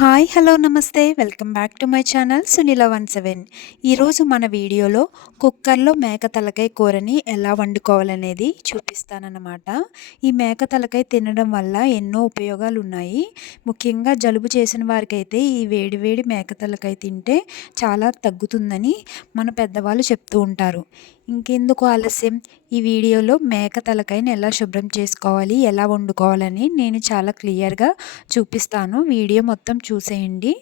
Hi hello నమస్తే. Welcome back to my channel Sunila one seven. ఈరోజు మన వీడియోలో కుక్కర్లో మేక తలకాయ కూరని ఎలా వండుకోవాలనేది చూపిస్తానన్నమాట. ఈ మేక తలకాయ తినడం వల్ల ఎన్నో ఉపయోగాలు ఉన్నాయి ముఖ్యంగా జలుబు చేసిన వారికైతే ఈ వేడివేడి మేక తలకాయ తింటే చాలా తగ్గుతుందని మన పెద్దవాళ్ళు చెప్తూ ఉంటారు. ఇంకెందుకు ఆలస్యం? ఈ వీడియోలో మేక తలకాయని ఎలా శుభ్రం చేసుకోవాలి ఎలా వండుకోవాలని నేను చాలా క్లియర్గా చూపిస్తాను. వీడియో మొత్తం చూసేయండి.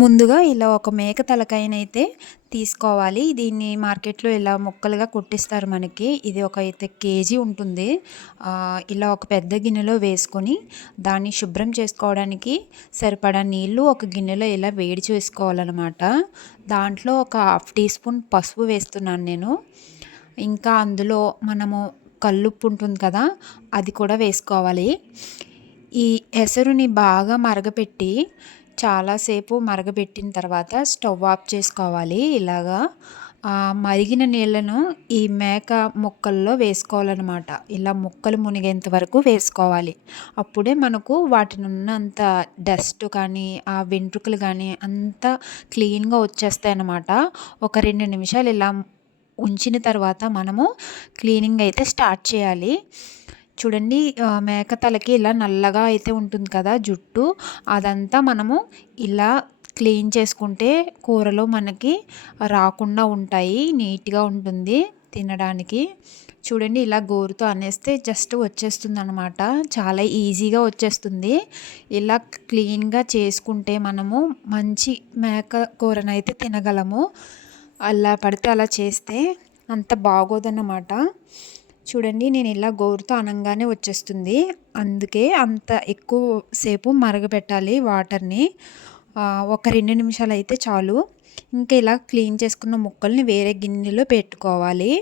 ముందుగా ఇలా ఒక మేక తలకాయనైతే తీసుకోవాలి. దీన్ని మార్కెట్లో ఇలా ముక్కలుగా కొట్టిస్తారు మనకి. ఇది ఒక అయితే కేజీ ఉంటుంది. ఇలా ఒక పెద్ద గిన్నెలో వేసుకొని దాన్ని శుభ్రం చేసుకోవడానికి సరిపడా నీళ్ళు ఒక గిన్నెలో ఇలా వేడి చేసుకోవాలన్నమాట. దాంట్లో ఒక హాఫ్ టీ స్పూన్ పసుపు వేస్తున్నాను నేను. ఇంకా అందులో మనము కల్లుప్పు ఉంటుంది కదా అది కూడా వేసుకోవాలి. ఈ ఎసరుని బాగా మరగపెట్టి చాలాసేపు మరగబెట్టిన తర్వాత స్టవ్ ఆఫ్ చేసుకోవాలి ఇలాగా. మరిగిన నీళ్ళను ఈ మేక ముక్కల్లో వేసుకోవాలన్నమాట. ఇలా ముక్కలు మునిగేంత వరకు వేసుకోవాలి. అప్పుడే మనకు వాటిని ఉన్నంత డస్ట్ కానీ ఆ వెంట్రుకలు కానీ అంతా క్లీన్గా వచ్చేస్తాయి అన్నమాట ఒక రెండు నిమిషాలు ఇలా ఉంచిన తర్వాత మనము క్లీనింగ్ అయితే స్టార్ట్ చేయాలి. చూడండి మేక తలకి ఇలా నల్లగా అయితే ఉంటుంది కదా జుట్టు. అదంతా మనము ఇలా క్లీన్ చేసుకుంటే కూరలో మనకి రాకుండా ఉంటాయి నీట్గా ఉంటుంది తినడానికి. చూడండి ఇలా గోరుతో అనేస్తే జస్ట్ వచ్చేస్తుంది అనమాట చాలా ఈజీగా వచ్చేస్తుంది. ఇలా క్లీన్గా చేసుకుంటే మనము మంచి మేక కూరనైతే తినగలము. అలా పడితే అలా చేస్తే అంత బాగోదన్నమాట. చూడండి నేను ఇలా గోరుతో అనంగానే వచ్చేస్తుంది. అందుకే అంత ఎక్కువ సేపు మరగపెట్టాలి వాటర్ని. ఒక రెండు నిమిషాలు అయితే చాలు. ఇంకా ఇలా క్లీన్ చేసుకున్న ముక్కల్ని వేరే గిన్నెలో పెట్టుకోవాలి.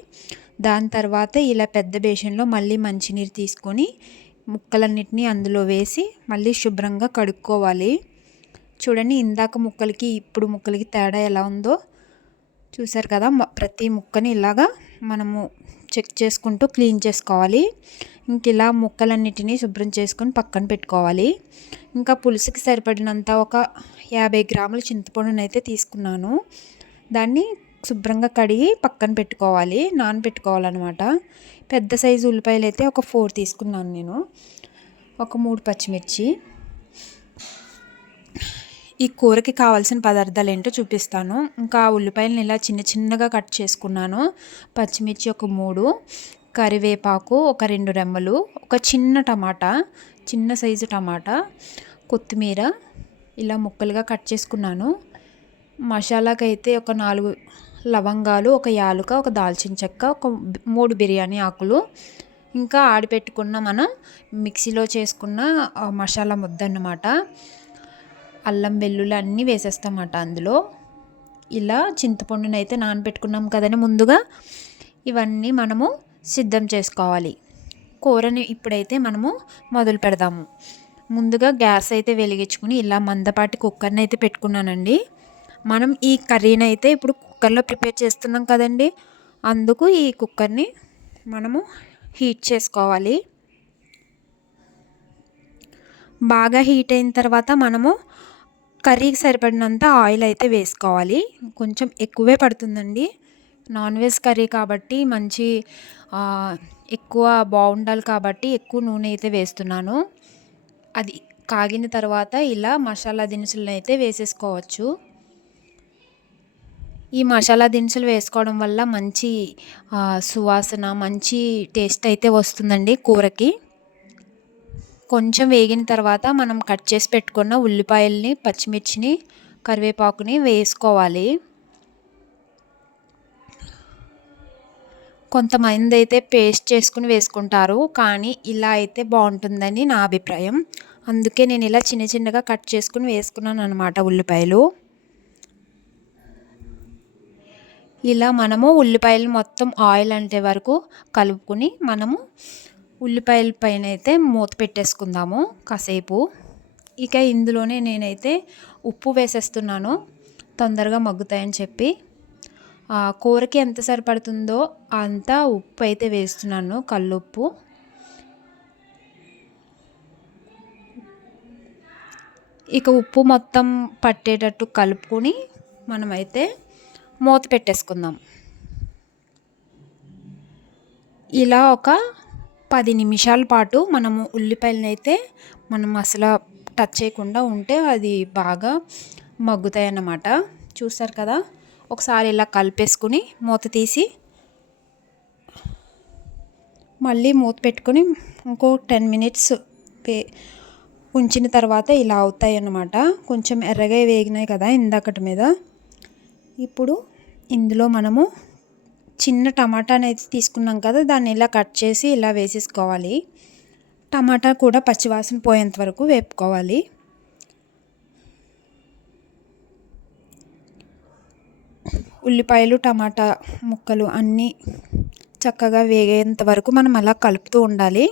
దాని తర్వాత ఇలా పెద్ద బేషన్లో మళ్ళీ మంచినీరు తీసుకొని ముక్కలన్నిటినీ అందులో వేసి మళ్ళీ శుభ్రంగా కడుక్కోవాలి. చూడండి ఇందాక ముక్కలకి ఇప్పుడు ముక్కలకి తేడా ఎలా ఉందో. చూసారు కదా ప్రతి ముక్కని ఇలాగా మనము చెక్ చేసుకుంటూ క్లీన్ చేసుకోవాలి. ఇంక ఇలా ముక్కలన్నిటినీ శుభ్రం చేసుకొని పక్కన పెట్టుకోవాలి. ఇంకా పులుసుకి సరిపడినంత ఒక యాభై గ్రాముల చింతపండును అయితే తీసుకున్నాను. దాన్ని శుభ్రంగా కడిగి పక్కన పెట్టుకోవాలి నానబెట్టుకోవాలన్నమాట. పెద్ద సైజు ఉల్లిపాయలు అయితే ఒక ఫోర్ తీసుకున్నాను నేను. ఒక మూడు పచ్చిమిర్చి. ఈ కూరకి కావాల్సిన పదార్థాలు ఏంటో చూపిస్తాను. ఇంకా ఉల్లిపాయలను ఇలా చిన్న చిన్నగా కట్ చేసుకున్నాను. పచ్చిమిర్చి ఒక మూడు కరివేపాకు ఒక రెండు రెమ్మలు ఒక చిన్న టమాటా చిన్న సైజు టమాటా కొత్తిమీర ఇలా ముక్కలుగా కట్ చేసుకున్నాను. మసాలాకైతే ఒక నాలుగు లవంగాలు ఒక యాలుక ఒక దాల్చిన చెక్క ఒక మూడు బిర్యానీ ఆకులు. ఇంకా ఆడిపెట్టుకున్న మనం మిక్సీలో చేసుకున్న మసాలా ముద్ద అన్నమాట అల్లం వెల్లుల్లి అన్నీ వేసేస్తామట అందులో. ఇలా చింతపండునైతే అయితే నానబెట్టుకున్నాం కదని ముందుగా. ఇవన్నీ మనము సిద్ధం చేసుకోవాలి. కూరని ఇప్పుడైతే మనము మొదలు పెడదాము. ముందుగా గ్యాస్ అయితే వెలిగించుకుని ఇలా మందపాటి కుక్కర్ని అయితే పెట్టుకున్నానండి. మనం ఈ కర్రీని అయితే ఇప్పుడు కుక్కర్లో ప్రిపేర్ చేస్తున్నాం కదండి. అందుకు ఈ కుక్కర్ని మనము హీట్ చేసుకోవాలి. బాగా హీట్ అయిన తర్వాత మనము కర్రీకి సరిపడినంత ఆయిల్ అయితే వేసుకోవాలి. కొంచెం ఎక్కువే పడుతుందండి. నాన్ వెజ్ కర్రీ కాబట్టి మంచి ఎక్కువ బాగుండాలి కాబట్టి ఎక్కువ నూనె అయితే వేస్తున్నాను. అది కాగిన తర్వాత ఇలా మసాలా దినుసులను అయితే వేసేసుకోవచ్చు. ఈ మసాలా దినుసులు వేసుకోవడం వల్ల మంచి సువాసన మంచి టేస్ట్ అయితే వస్తుందండి కూరకి. కొంచెం వేగిన తర్వాత మనం కట్ చేసి పెట్టుకున్న ఉల్లిపాయల్ని పచ్చిమిర్చిని కరివేపాకుని వేసుకోవాలి. కొంతమంది అయితే పేస్ట్ చేసుకుని వేసుకుంటారు కానీ ఇలా అయితే బాగుంటుందని నా అభిప్రాయం. అందుకే నేను ఇలా చిన్న చిన్నగా కట్ చేసుకుని వేసుకున్నాను అనమాట ఉల్లిపాయలు. ఇలా మనము ఉల్లిపాయలు మొత్తం ఆయిల్ అంటే వరకు కలుపుకొని మనము ఉల్లిపాయల పైన అయితే మూత పెట్టేసుకుందాము కాసేపు. ఇక ఇందులోనే నేనైతే ఉప్పు వేసేస్తున్నాను. తొందరగా మగ్గుతాయని చెప్పి. కూరకి ఎంత సరిపడుతుందో అంత ఉప్పు అయితే వేస్తున్నాను కల్లుప్పు. ఇక ఉప్పు మొత్తం పట్టేటట్టు కలుపుకొని మనమైతే మూత పెట్టేసుకుందాం. ఇలా ఒక పది నిమిషాల పాటు మనము ఉల్లిపాయలను అయితే మనం అసలు టచ్ చేయకుండా ఉంటే అది బాగా మగ్గుతాయి అన్నమాట చూస్తారు కదా? ఒకసారి ఇలా కలిపేసుకుని మూత తీసి మళ్ళీ మూత పెట్టుకొని ఇంకో టెన్ మినిట్స్ ఉంచిన తర్వాత ఇలా అవుతాయి అన్నమాట కొంచెం ఎర్రగా వేగినాయి కదా ఇందాకటి మీద. ఇప్పుడు ఇందులో మనము చిన్న టమాటా అనేది తీసుకున్నాం కదా దాన్ని ఇలా కట్ చేసి ఇలా వేసేసుకోవాలి. టమాటా కూడా పచ్చివాసన పోయేంత వరకు వేపుకోవాలి. ఉల్లిపాయలు టమాటా ముక్కలు అన్నీ చక్కగా వేగేంత వరకు మనం అలా కలుపుతూ ఉండాలి.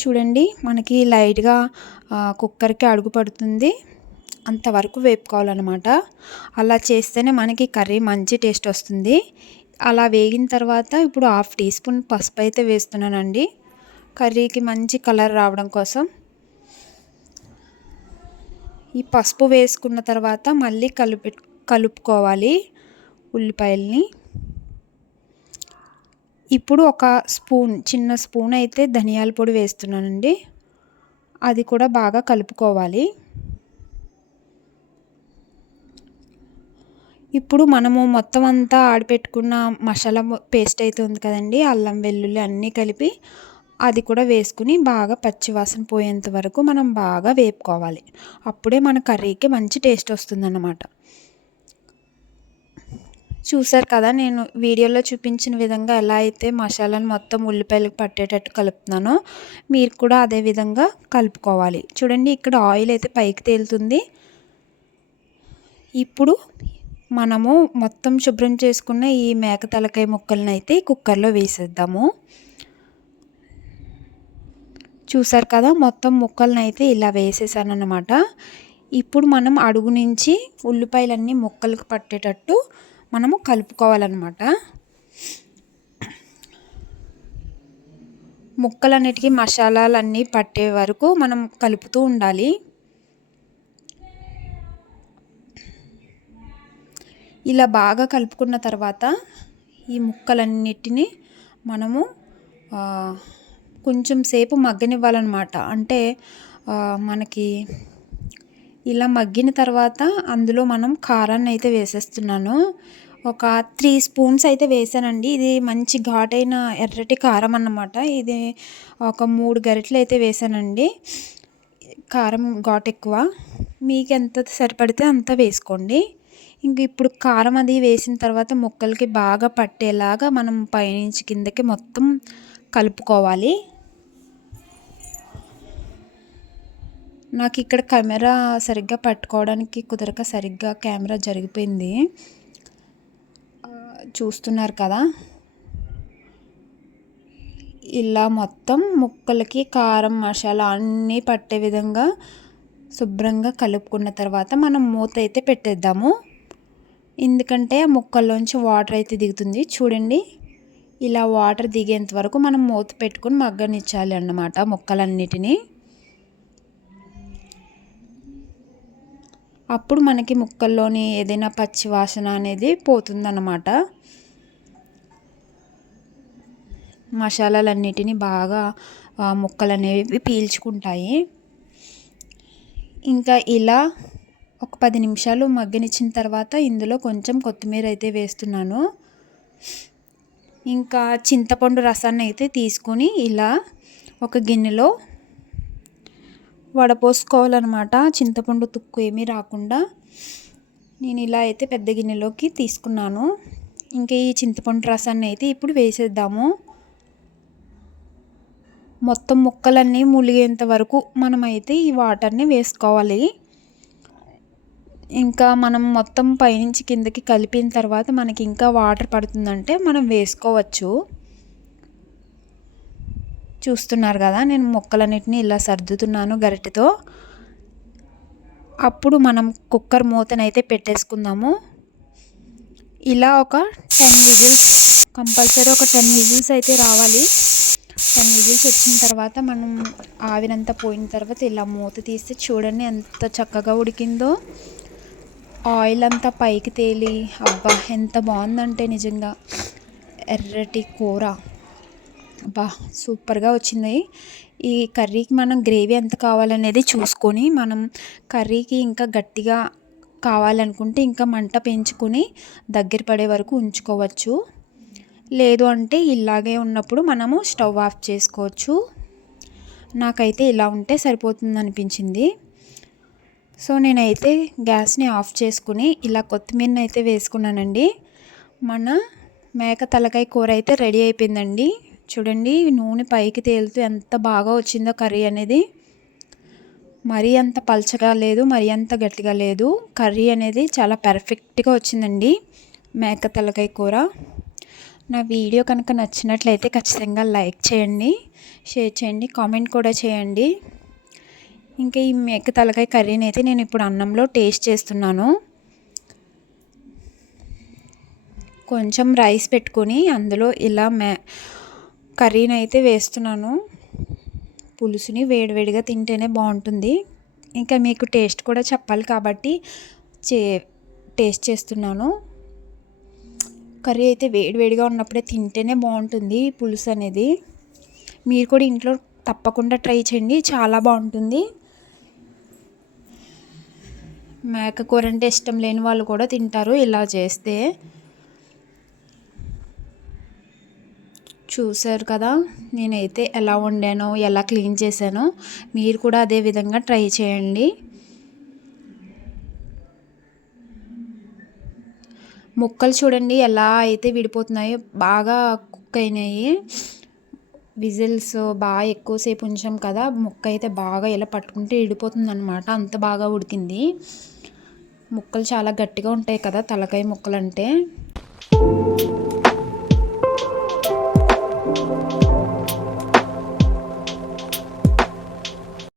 చూడండి మనకి లైట్గా కుక్కర్కి అడుగు పడుతుంది. అంతవరకు వేపుకోవాలన్నమాట. అలా చేస్తేనే మనకి కర్రీ మంచి టేస్ట్ వస్తుంది. అలా వేగిన తర్వాత ఇప్పుడు హాఫ్ టీ స్పూన్ పసుపు అయితే వేస్తున్నానండి. కర్రీకి మంచి కలర్ రావడం కోసం. ఈ పసుపు వేసుకున్న తర్వాత మళ్ళీ కలిపి కలుపుకోవాలి ఉల్లిపాయల్ని. ఇప్పుడు ఒక స్పూన్ చిన్న స్పూన్ అయితే ధనియాల పొడి వేస్తున్నానండి. అది కూడా బాగా కలుపుకోవాలి. ఇప్పుడు మనము మొత్తం అంతా ఆడిపెట్టుకున్న మసాలా పేస్ట్ అయితే ఉంది కదండి అల్లం వెల్లుల్లి అన్నీ కలిపి అది కూడా వేసుకుని బాగా పచ్చివాసన పోయేంత వరకు మనం బాగా వేపుకోవాలి. అప్పుడే మన కర్రీకి మంచి టేస్ట్ వస్తుందన్నమాట. చూసారు కదా నేను వీడియోలో చూపించిన విధంగా ఎలా అయితే మసాలాను మొత్తం ఉల్లిపాయలకు పట్టేటట్టు కలుపుతున్నానో మీరు కూడా అదే విధంగా కలుపుకోవాలి. చూడండి ఇక్కడ ఆయిల్ అయితే పైకి తేలుతుంది. ఇప్పుడు మనము మొత్తం శుభ్రం చేసుకున్న ఈ మేక తలకాయ ముక్కలను అయితే కుక్కర్లో వేసేద్దాము. చూసారు కదా మొత్తం ముక్కలను అయితే ఇలా వేసేసాను అనమాట ఇప్పుడు మనం అడుగు నుంచి ఉల్లిపాయలన్నీ ముక్కలకు పట్టేటట్టు మనము కలుపుకోవాలన్నమాట. ముక్కలన్నిటికీ మసాలాలన్నీ పట్టే వరకు మనం కలుపుతూ ఉండాలి. ఇలా బాగా కలుపుకున్న తర్వాత ఈ ముక్కలన్నిటినీ మనము కొంచెం సేపు మగ్గనివ్వాలన్నమాట. అంటే మనకి ఇలా మగ్గిన తర్వాత అందులో మనం కారాన్ని అయితే వేసేస్తున్నాను. ఒక త్రీ స్పూన్స్ అయితే వేసానండి. ఇది మంచి ఘాటైన ఎర్రటి కారం అన్నమాట. ఇది ఒక మూడు గరిటెలు అయితే వేసానండి. కారం ఘాట్ ఎక్కువ మీకు ఎంత సరిపడితే అంత వేసుకోండి. ఇంక ఇప్పుడు కారం అది వేసిన తర్వాత ముక్కలకి బాగా పట్టేలాగా మనం పైనుంచి కిందకి మొత్తం కలుపుకోవాలి. నాకు ఇక్కడ కెమెరా సరిగ్గా పట్టుకోవడానికి కుదరక సరిగ్గా కెమెరా జరిగిపోయింది. చూస్తున్నారు కదా. ఇలా మొత్తం ముక్కలకి కారం మసాలా అన్నీ పట్టే విధంగా శుభ్రంగా కలుపుకున్న తర్వాత మనం మూత అయితే పెట్టేద్దాము. ఎందుకంటే ఆ ముక్కల్లోంచి వాటర్ అయితే దిగుతుంది. చూడండి ఇలా వాటర్ దిగేంత వరకు మనం మూత పెట్టుకుని మగ్గనిచ్చాలి అన్నమాట ముక్కలన్నిటినీ. అప్పుడు మనకి ముక్కల్లోని ఏదైనా పచ్చి వాసన అనేది పోతుందన్నమాట. మసాలాలన్నిటిని బాగా ముక్కలు అనేవి పీల్చుకుంటాయి. ఇంకా ఇలా ఒక పది నిమిషాలు మగ్గనిచ్చిన తర్వాత ఇందులో కొంచెం కొత్తిమీర అయితే వేస్తున్నాను. ఇంకా చింతపండు రసాన్ని అయితే తీసుకొని ఇలా ఒక గిన్నెలో వడపోసుకోవాలన్నమాట. చింతపండు తుక్కు ఏమీ రాకుండా నేను ఇలా అయితే పెద్ద గిన్నెలోకి తీసుకున్నాను. ఇంకా ఈ చింతపండు రసాన్ని అయితే ఇప్పుడు వేసేద్దాము. మొత్తం ముక్కలన్నీ ములిగేంత వరకు మనమైతే ఈ వాటర్ని వేసుకోవాలి. ఇంకా మనం మొత్తం పైనుంచి కిందకి కలిపిన తర్వాత మనకి ఇంకా వాటర్ పడుతుందంటే మనం వేసుకోవచ్చు. చూస్తున్నారు కదా నేను మొక్కలన్నిటిని ఇలా సర్దుతున్నాను గరిటెతో. అప్పుడు మనం కుక్కర్ మూతనైతే పెట్టేసుకుందాము. ఇలా ఒక టెన్ విజిల్స్ కంపల్సరీ ఒక టెన్ విజిల్స్ అయితే రావాలి. టెన్ విజిల్స్ వచ్చిన తర్వాత మనం ఆవిరంతా పోయిన తర్వాత ఇలా మూత తీస్తే చూడండి ఎంత చక్కగా ఉడికిందో. ఆయిల్ అంతా పైకి తేలి అబ్బా ఎంత బాగుందంటే నిజంగా. ఎర్రటి కూర. అబ్బా సూపర్గా వచ్చింది. ఈ కర్రీకి మనం గ్రేవీ ఎంత కావాలనేది చూసుకొని మనం కర్రీకి ఇంకా గట్టిగా కావాలనుకుంటే ఇంకా మంట పెంచుకొని దగ్గర పడే వరకు ఉంచుకోవచ్చు. లేదు అంటే ఇలాగే ఉన్నప్పుడు మనము స్టవ్ ఆఫ్ చేసుకోవచ్చు. నాకైతే ఇలా ఉంటే సరిపోతుంది అనిపించింది సో నేనైతే గ్యాస్ని ఆఫ్ చేసుకుని ఇలా కొత్తిమీరని అయితే వేసుకున్నానండి. మన మేక తలకాయ కూర అయితే రెడీ అయిపోయిందండి. చూడండి నూనె పైకి తేలుతూ ఎంత బాగా వచ్చిందో కర్రీ అనేది. మరీ అంత పల్చగా లేదు మరీ అంత గట్టిగా లేదు. కర్రీ అనేది చాలా పర్ఫెక్ట్గా వచ్చిందండి మేక తలకాయ కూర. నా వీడియో కనుక నచ్చినట్లయితే ఖచ్చితంగా లైక్ చేయండి షేర్ చేయండి కామెంట్ కూడా చేయండి. ఇంకా ఈ మేక తలకాయ కర్రీని అయితే నేను ఇప్పుడు అన్నంలో టేస్ట్ చేస్తున్నాను. కొంచెం రైస్ పెట్టుకొని అందులో ఇలా మే కర్రీని అయితే వేస్తున్నాను. పులుసుని వేడివేడిగా తింటేనే బాగుంటుంది. ఇంకా మీకు టేస్ట్ కూడా చెప్పాలి కాబట్టి చే టేస్ట్ చేస్తున్నాను. కర్రీ అయితే వేడివేడిగా ఉన్నప్పుడే తింటేనే బాగుంటుంది పులుసు అనేది మీరు కూడా ఇంట్లో తప్పకుండా ట్రై చేయండి చాలా బాగుంటుంది. మేక కూర అంటే ఇష్టం లేని వాళ్ళు కూడా తింటారు ఇలా చేస్తే. చూసారు కదా నేనైతే ఎలా వండానో ఎలా క్లీన్ చేశానో మీరు కూడా అదే విధంగా ట్రై చేయండి. ముక్కలు చూడండి ఎలా అయితే విడిపోతున్నాయో బాగా కుక్ అయినాయి. విజిల్స్ బాగా ఎక్కువసేపు ఉంచాం కదా ముక్క అయితే బాగా ఇలా పట్టుకుంటే విడిపోతుంది అనమాట అంత బాగా ఉడికింది. ముక్కలు చాలా గట్టిగా ఉంటాయి కదా తలకాయ ముక్కలు అంటే